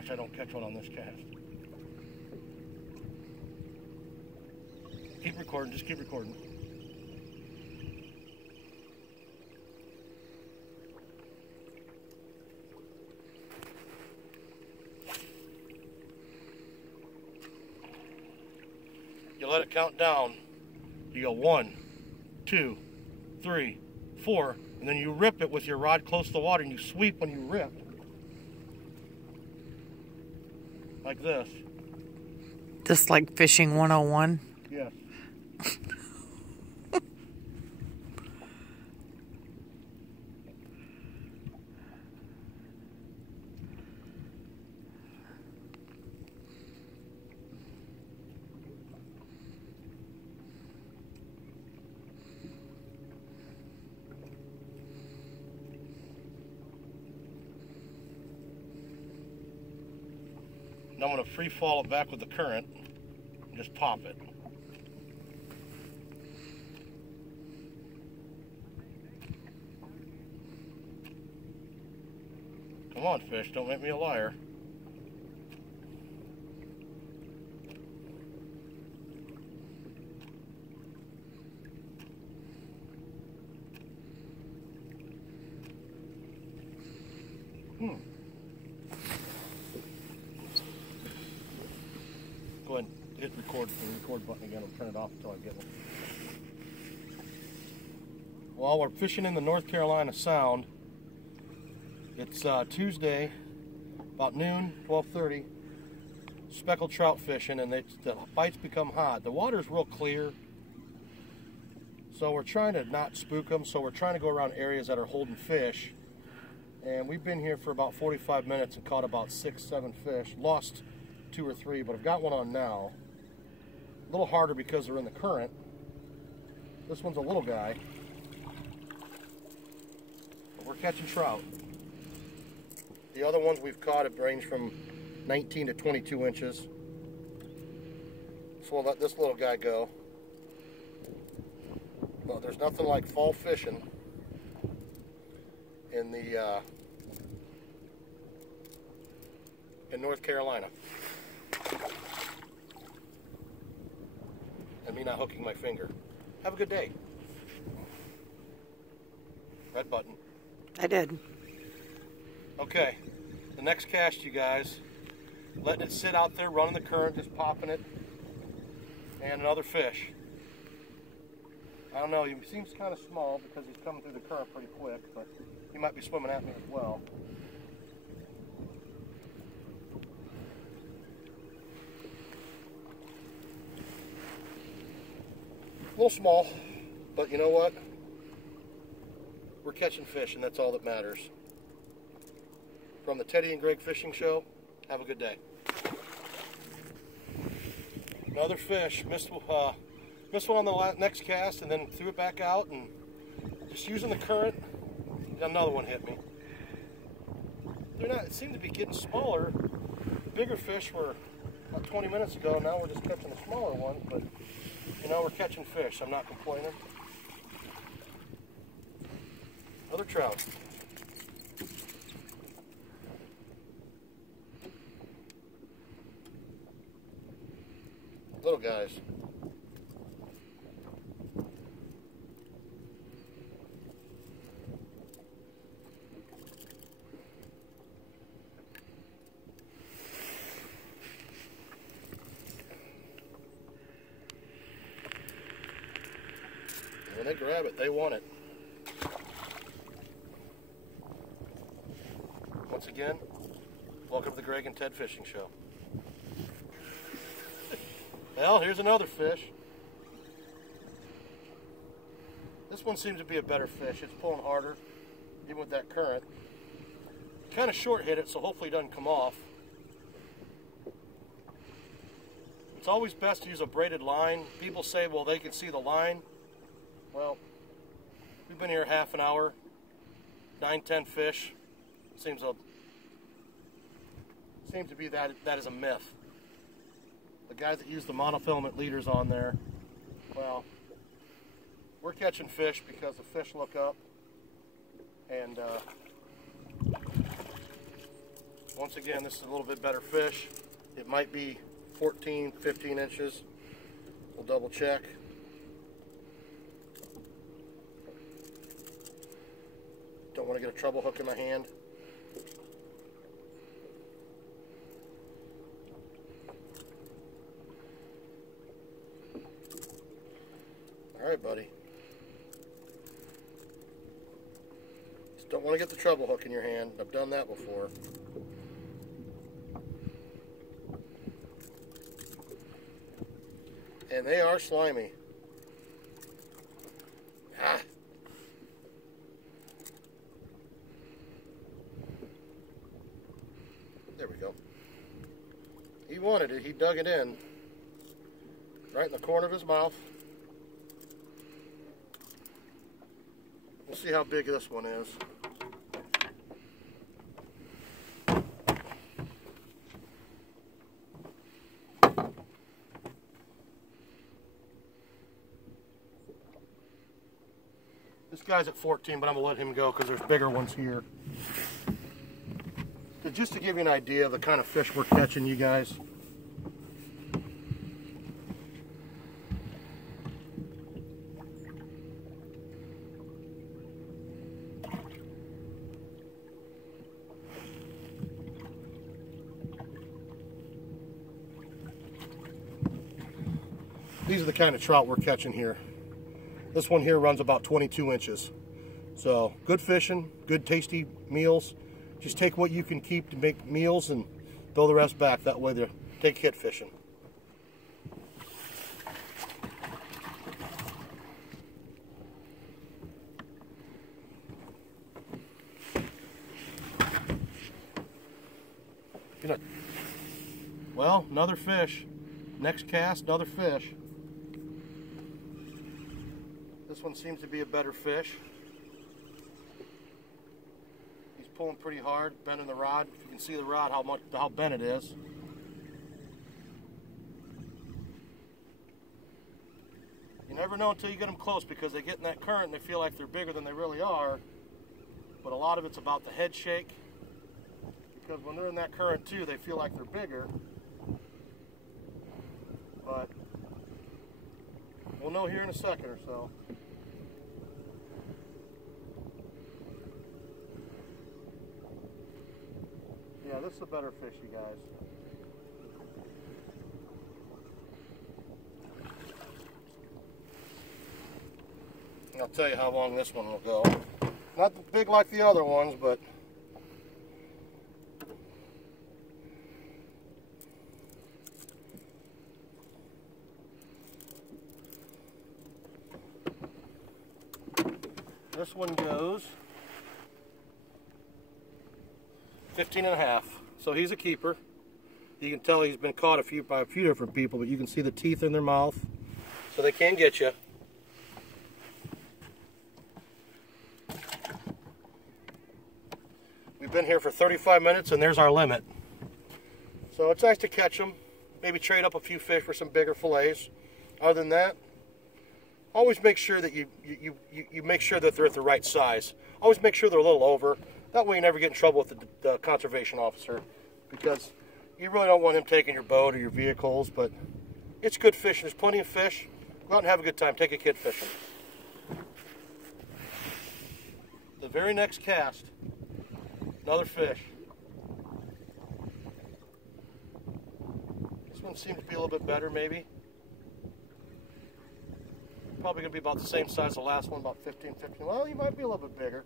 Watch I don't catch one on this cast. Keep recording, just keep recording. You let it count down. You go 1, 2, 3, 4, and then you rip it with your rod close to the water, and you sweep when you rip. Like this. Just like fishing 101? Yes. Now I'm going to free fall it back with the current and just pop it. Come on, fish, don't make me a liar. Go ahead and hit the record button again. I'll turn it off until I get one. Well, we're fishing in the North Carolina Sound. It's Tuesday, about noon, 12:30. Speckled trout fishing, and the bites become hot. The water's real clear, so we're trying to not spook them. So we're trying to go around areas that are holding fish. And we've been here for about 45 minutes and caught about 6, 7 fish. Lost 2 or 3, but I've got one on now. A little harder because they're in the current. This one's a little guy. But we're catching trout. The other ones we've caught have ranged from 19 to 22 inches. So we'll let this little guy go. Well, there's nothing like fall fishing in North Carolina. And me not hooking my finger. Have a good day. Red button. I did. Okay, the next cast, you guys, letting it sit out there, running the current, just popping it, and another fish. I don't know, he seems kind of small because he's coming through the current pretty quick, but he might be swimming at me as well. A little small, but you know what? We're catching fish, and that's all that matters. From the Teddy and Greg Fishing Show, have a good day. Another fish. Missed one on the next cast, and then threw it back out, and just using the current, another one hit me. It seemed to be getting smaller. The bigger fish were about 20 minutes ago. Now we're just catching the smaller ones, but you know, we're catching fish. I'm not complaining. Another trout. Little guys. When they grab it, they want it. Once again, welcome to the Greg and Ted Fishing Show. Well, here's another fish. This one seems to be a better fish. It's pulling harder, even with that current. Kind of short hit it, so hopefully it doesn't come off. It's always best to use a braided line. People say, well, they can see the line. Well, we've been here half an hour, 9, 10 fish. Seems to be that is a myth. The guys that use the monofilament leaders on there, well, we're catching fish because the fish look up, and Once again, this is a little bit better fish. It might be 14, 15 inches. We'll double check. Don't want to get a treble hook in my hand. All right, buddy. Just don't want to get the treble hook in your hand. I've done that before. And they are slimy. Ah. There we go. He wanted it. He dug it in. Right in the corner of his mouth. We'll see how big this one is. This guy's at 14, but I'm going to let him go because there's bigger ones here. But just to give you an idea of the kind of fish we're catching, you guys. These are the kind of trout we're catching here. This one here runs about 22 inches. So good fishing, good tasty meals. Just take what you can keep to make meals and throw the rest back. That way they take hit fishing. Well, another fish. Next cast, another fish. This one seems to be a better fish. He's pulling pretty hard, bending the rod. If you can see the rod, how bent it is. You never know until you get them close because they get in that current and they feel like they're bigger than they really are. But a lot of it's about the head shake. Because when they're in that current too, they feel like they're bigger. But we'll know here in a second or so. Yeah, this is a better fish, you guys. And I'll tell you how long this one will go. Not big like the other ones, but this one goes 15 and a half. So he's a keeper. You can tell he's been caught by a few different people, but you can see the teeth in their mouth, so they can get you. We've been here for 35 minutes, and there's our limit. So it's nice to catch them. Maybe trade up a few fish for some bigger fillets. Other than that, always make sure that you make sure that they're at the right size. Always make sure they're a little over. That way you never get in trouble with the conservation officer, because you really don't want him taking your boat or your vehicles. But it's good fishing. There's plenty of fish. Go out and have a good time. Take a kid fishing. The very next cast, another fish. This one seems to be a little bit better, maybe. Probably going to be about the same size as the last one, about 15. Well, he might be a little bit bigger.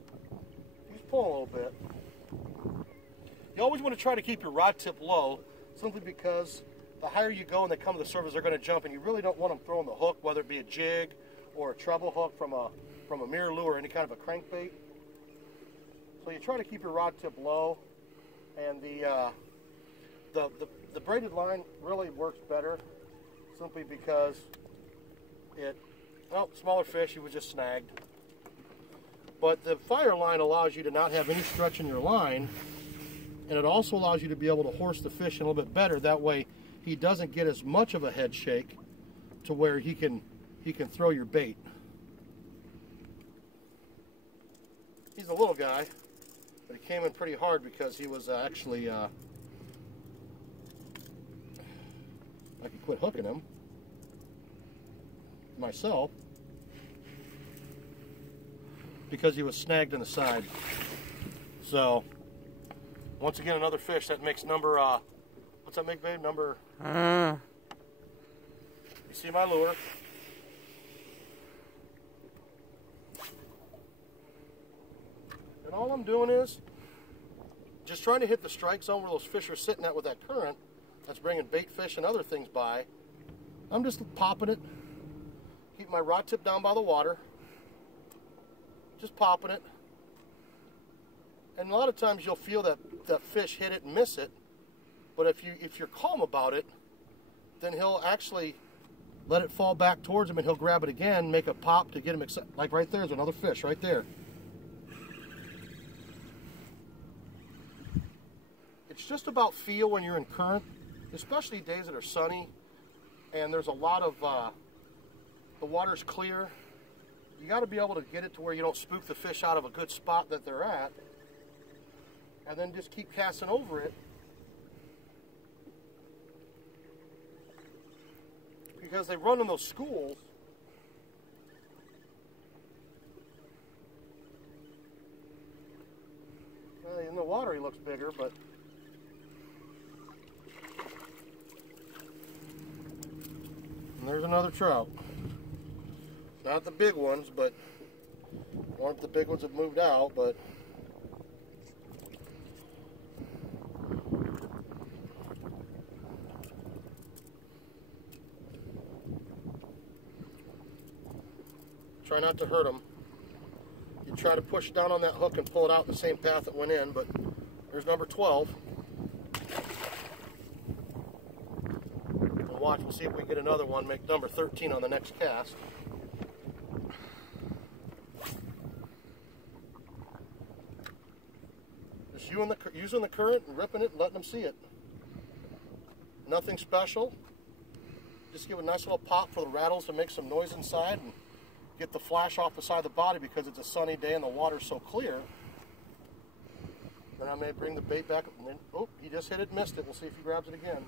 He's pulling a little bit. You always want to try to keep your rod tip low, simply because the higher you go and they come to the surface, they're going to jump, and you really don't want them throwing the hook, whether it be a jig or a treble hook from a mirror lure or any kind of a crankbait. So you try to keep your rod tip low, and the braided line really works better, simply because smaller fish, you was just snagged. But the fire line allows you to not have any stretch in your line, and it also allows you to be able to horse the fish a little bit better. That way he doesn't get as much of a head shake to where he can throw your bait. He's a little guy, but he came in pretty hard because he was actually I could quit hooking him myself because he was snagged in the side. So once again, another fish that makes number what's that make, babe? Number You see my lure? And all I'm doing is just trying to hit the strike zone where those fish are sitting at with that current that's bringing bait fish and other things by. I'm just popping it, keep my rod tip down by the water, just popping it. And a lot of times you'll feel that fish hit it and miss it, but if you're calm about it, then he'll actually let it fall back towards him and he'll grab it again, make a pop to get him excited. Like right there's another fish right there. It's just about feel when you're in current, especially days that are sunny and there's a lot of, the water's clear. You got to be able to get it to where you don't spook the fish out of a good spot that they're at, and then just keep casting over it. Because they run in those schools. In the water he looks bigger, but and there's another trout. Not the big ones, but aren't the big ones have moved out, but try not to hurt them. You try to push down on that hook and pull it out the same path it went in, but there's number 12. And watch, we'll see if we get another one, make number 13 on the next cast. Just using the current and ripping it and letting them see it. Nothing special. Just give a nice little pop for the rattles to make some noise inside and get the flash off the side of the body because it's a sunny day and the water's so clear. Then I may bring the bait back and then, oh, he just hit it and missed it. We'll see if he grabs it again.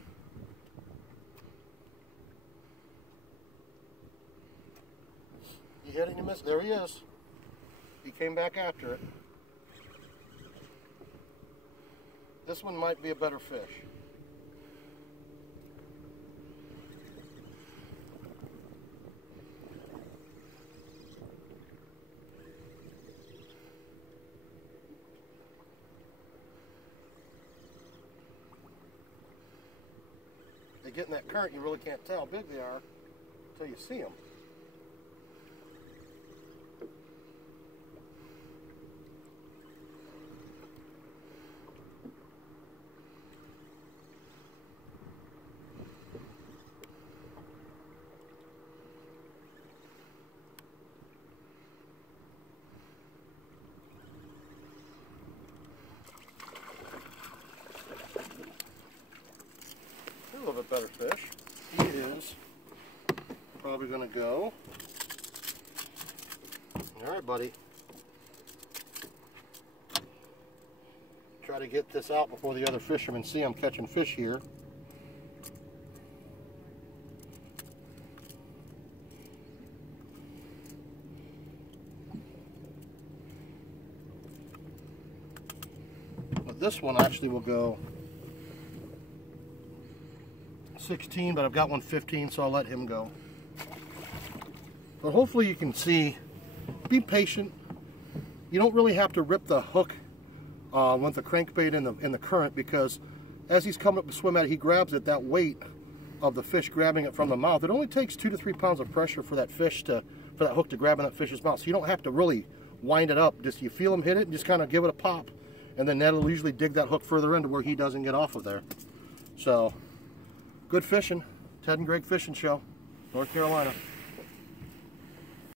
He hit it and he missed it. There he is. He came back after it. This one might be a better fish. They get in that current, you really can't tell how big they are until you see them. A little bit better fish. He is probably going to go. All right, buddy. Try to get this out before the other fishermen see I'm catching fish here. But this one actually will go 16, but I've got one 15, so I'll let him go. But hopefully you can see, be patient. You don't really have to rip the hook with the crankbait in the current, because as he's coming up to swim at it, he grabs it, that weight of the fish grabbing it from the mouth. It only takes 2 to 3 pounds of pressure for that hook to grab in that fish's mouth. So you don't have to really wind it up. Just you feel him hit it and just kind of give it a pop, and then that'll usually dig that hook further into where he doesn't get off of there. So good fishing. Ted and Greg Fishing Show, North Carolina.